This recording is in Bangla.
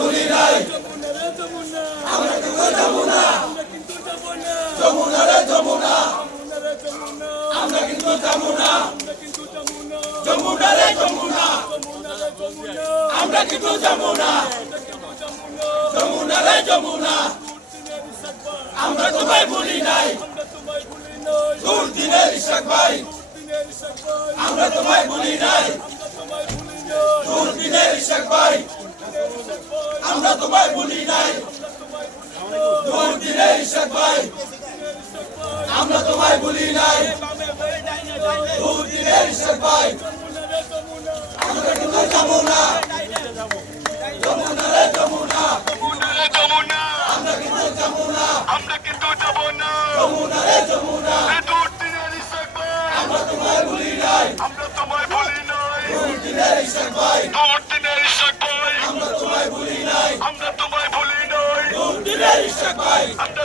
ভুলি নাই। আমরা কিন্তু যাব না যমুনা রে যমুনা। আমরা কিন্তু আমরা কিন্তু যমুনা রে যমুনা। আমরা কিন্তু আমরা কিন্তু যমুনা রে যমুনা। আমরা তোমায় ভুলি নাই। ভুলি নাই ইশাক ভাই। আমরা তোমায় ভুলি নাই। তোমায় ভুলি নাই ভুলি নাই ইশাক ভাই আমরা তোমায় ভুলি নাই দুর্দিনের ইশাক ভাই আমরা কিন্তু যমুনা রে যমুনা রে যমুনা আমরা কিন্তু যমুনা আমরা কিন্তু যাব না যমুনা রে যমুনা নাই দুর্দিনের ইশাক আমরা তোমায় ভুলি নাই আমরা তোমায় ভুলি নাই দুর্দিনের ইশাক ভাই আমরা তোমায়